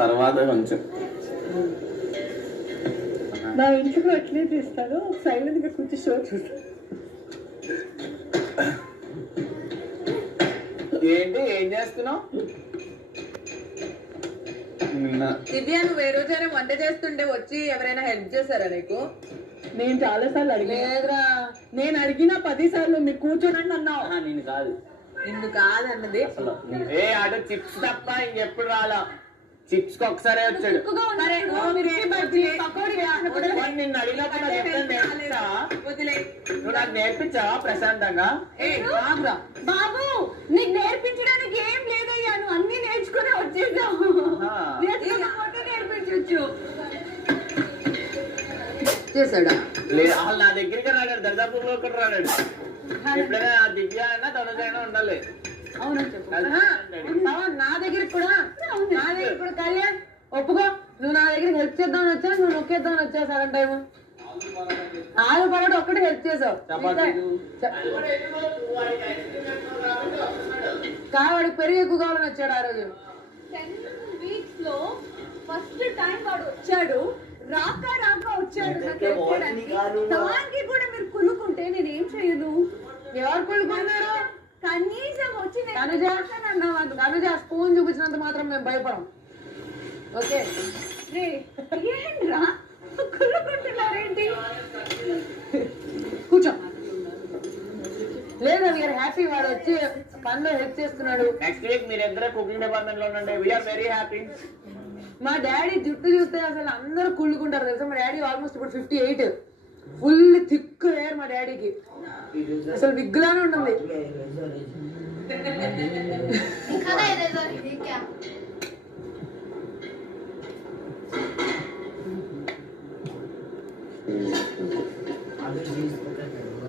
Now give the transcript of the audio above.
తర్వాత కొంచెం నా ఇంటికి అట్లే తీస్తాను, సైలెంట్ గా కూర్చో షో చూస్తాను. ఏంటి ఏం చేస్తున్నావు? దివ్య, నువ్వు ఏ రోజైనా వంట చేస్తుంటే వచ్చి ఎవరైనా హెల్ప్ చేశారా నీకు? నేను చాలా సార్లు అడిగేదిరా, నేను అడిగిన 10 సార్లు మీరు కూర్చోనండి అన్నావు. నేను కాదు, నిన్ను కాదన్నది. ఏ ఆటో చిప్స్ తప్ప ఇంకెప్పుడు రాలా. చిప్స్ కి ఒకసారి వచ్చాడు. నిన్ను అడిగినప్పుడు నువ్వు నాకు నేర్పించావా ప్రశాంతంగా? బాబు, నీకు నేర్పించడానికి ఏం లేదయ్యా, నువ్వు అన్ని నేర్చుకునే వచ్చేసావు. నేర్పించవచ్చు చేశాడా? లేదు, అసలు నా దగ్గరికి రాడాడు, దర్దాపూర్లో ఒకటి రాడాడు. ఎప్పుడైనా దివ్య అయినా తనుజ అయినా ఉండాలి. అవునా చెప్పు. నా దగ్గరికి కూడా కళ్యాణ్ ఒప్పుకో, నువ్వు నా దగ్గర హెల్ప్ చేద్దామని వచ్చా, నువ్వు నొక్కేద్దామని వచ్చా సగం టైం. ఆలు పడడం ఒక్కటి హెల్ప్ చేసావు. కావాడికి పెరుగు ఎక్కువ కావాలని వచ్చాడు ఆ రోజు. 10 weeks లో ఫస్ట్ టైం వాడు వచ్చాడు, రాక వచ్చాడు. దానికి కూడా మీరు కులుకుంటే నేనేం చేయను. ఎవరు కులుకున్నారు? కనీసం వచ్చి తనుజ స్పూన్ చూపించినంత మాత్రం మేము భయపడం. ఓకే, ఏంట్రా కులుకుంటున్నారేంటి? కూర్చో. లేదా వీఆర్ హ్యాపీ, వాడు వచ్చి పనిలో హెల్ప్ చేస్తున్నాడు. నెక్స్ట్ వీక్ మీరు ఇద్దరే కుకింగ్ డిపార్ట్మెంట్ లో ఉండండి. We are very happy. మా డాడీ జుట్టు చూస్తే అసలు అందరూ కుళ్ళుకుంటారు తెలుసా. మా డాడీ ఆల్మోస్ట్ ఇప్పుడు 58, ఫుల్ థిక్ హెయిర్ మా డాడీకి, అసలు విగ్గులానే ఉంటుంది.